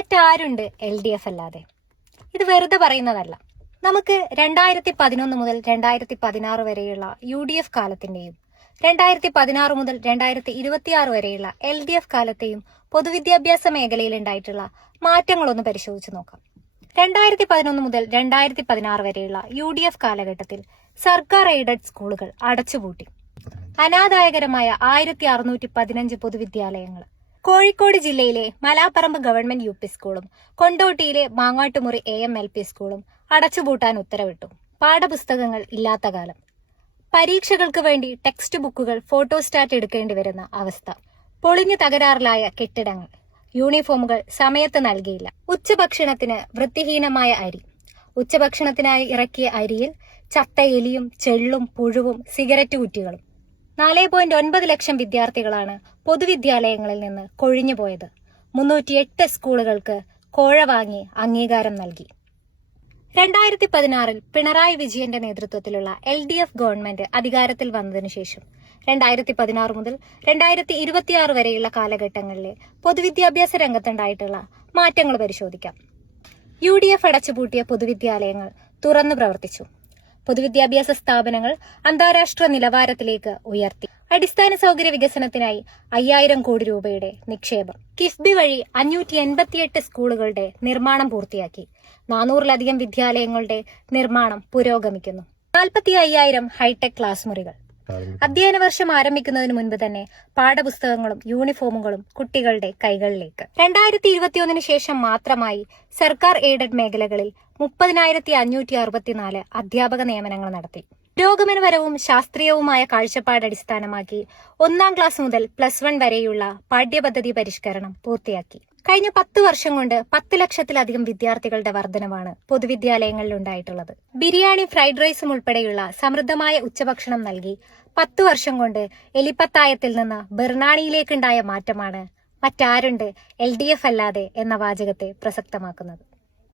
മറ്റാരുണ്ട് LDF അല്ലാതെ? ഇത് വെറുതെ പറയുന്നതല്ല. നമുക്ക് 2011 മുതൽ 2016 വരെയുള്ള UDF കാലത്തിന്റെയും 2016 മുതൽ 2026 വരെയുള്ള LDF കാലത്തെയും പൊതുവിദ്യാഭ്യാസ മേഖലയിൽ ഉണ്ടായിട്ടുള്ള മാറ്റങ്ങളൊന്ന് പരിശോധിച്ച് നോക്കാം. 2011 മുതൽ 2016 വരെയുള്ള UDF കാലഘട്ടത്തിൽ സർക്കാർ എയ്ഡഡ് സ്കൂളുകൾ അടച്ചുപൂട്ടി. അനാദായകരമായ 1615 പൊതുവിദ്യാലയങ്ങൾ, കോഴിക്കോട് ജില്ലയിലെ മലാപ്പറമ്പ് ഗവൺമെന്റ് UP സ്കൂളും കൊണ്ടോട്ടിയിലെ മാങ്ങാട്ടുമുറി AM-LP സ്കൂളും അടച്ചുപൂട്ടാൻ ഉത്തരവിട്ടു. പാഠപുസ്തകങ്ങൾ ഇല്ലാത്ത കാലം, പരീക്ഷകൾക്ക് വേണ്ടി ടെക്സ്റ്റ് ബുക്കുകൾ ഫോട്ടോസ്റ്റാറ്റ് എടുക്കേണ്ടി വരുന്ന അവസ്ഥ, പൊളിഞ്ഞു തകരാറിലായ കെട്ടിടങ്ങൾ, യൂണിഫോമുകൾ സമയത്ത് നൽകിയില്ല, ഉച്ചഭക്ഷണത്തിന് വൃത്തിഹീനമായ അരി, ഉച്ചഭക്ഷണത്തിനായി ഇറക്കിയ അരിയിൽ ചത്ത എലിയും ചെള്ളും പുഴുവും സിഗരറ്റ് കുറ്റികളും. 4.9 ലക്ഷം വിദ്യാർത്ഥികളാണ് പൊതുവിദ്യാലയങ്ങളിൽ നിന്ന് കൊഴിഞ്ഞുപോയത്. 308 സ്കൂളുകൾക്ക് കോഴ വാങ്ങി അംഗീകാരം നൽകി. 2016 പിണറായി വിജയന്റെ നേതൃത്വത്തിലുള്ള LDF ഗവൺമെന്റ് അധികാരത്തിൽ വന്നതിനു ശേഷം 2016 മുതൽ 2026 വരെയുള്ള കാലഘട്ടങ്ങളിലെ പൊതുവിദ്യാഭ്യാസ രംഗത്തുണ്ടായിട്ടുള്ള മാറ്റങ്ങൾ പരിശോധിക്കാം. UDF അടച്ചുപൂട്ടിയ പൊതുവിദ്യാലയങ്ങൾ തുറന്നു പ്രവർത്തിച്ചു. പൊതുവിദ്യാഭ്യാസ സ്ഥാപനങ്ങൾ അന്താരാഷ്ട്ര നിലവാരത്തിലേക്ക് ഉയർത്തി. അടിസ്ഥാന സൗകര്യ വികസനത്തിനായി 5000 കോടി രൂപയുടെ നിക്ഷേപം. കിഫ്ബി വഴി 588 സ്കൂളുകളുടെ നിർമ്മാണം പൂർത്തിയാക്കി. 400-ലധികം വിദ്യാലയങ്ങളുടെ നിർമ്മാണം പുരോഗമിക്കുന്നു. 45,000 ഹൈടെക് ക്ലാസ് മുറികൾ. അധ്യയന വർഷം ആരംഭിക്കുന്നതിന് മുൻപ് തന്നെ പാഠപുസ്തകങ്ങളും യൂണിഫോമുകളും കുട്ടികളുടെ കൈകളിലേക്ക്. 2021 ശേഷം മാത്രമായി സർക്കാർ എയ്ഡഡ് മേഖലകളിൽ 30,564 അധ്യാപക നിയമനങ്ങൾ നടത്തി. പുരോഗമനപരവും ശാസ്ത്രീയവുമായ കാഴ്ചപ്പാട് അടിസ്ഥാനമാക്കി 1ാം ക്ലാസ് മുതൽ +1 വരെയുള്ള പാഠ്യപദ്ധതി പരിഷ്കരണം പൂർത്തിയാക്കി. കഴിഞ്ഞ 10 വർഷം കൊണ്ട് 10 ലക്ഷത്തിലധികം വിദ്യാർത്ഥികളുടെ വർധനവാണ് പൊതുവിദ്യാലയങ്ങളിൽ ഉണ്ടായിട്ടുള്ളത്. ബിരിയാണി, ഫ്രൈഡ് റൈസും ഉൾപ്പെടെയുള്ള സമൃദ്ധമായ ഉച്ചഭക്ഷണം നൽകി 10 വർഷം കൊണ്ട് എലിപ്പത്തായത്തിൽ നിന്ന് ബെർണാണിയിലേക്കുണ്ടായ മാറ്റമാണ് മറ്റാരുണ്ട് LDF അല്ലാതെ എന്ന വാചകത്തെ പ്രസക്തമാക്കുന്നത്.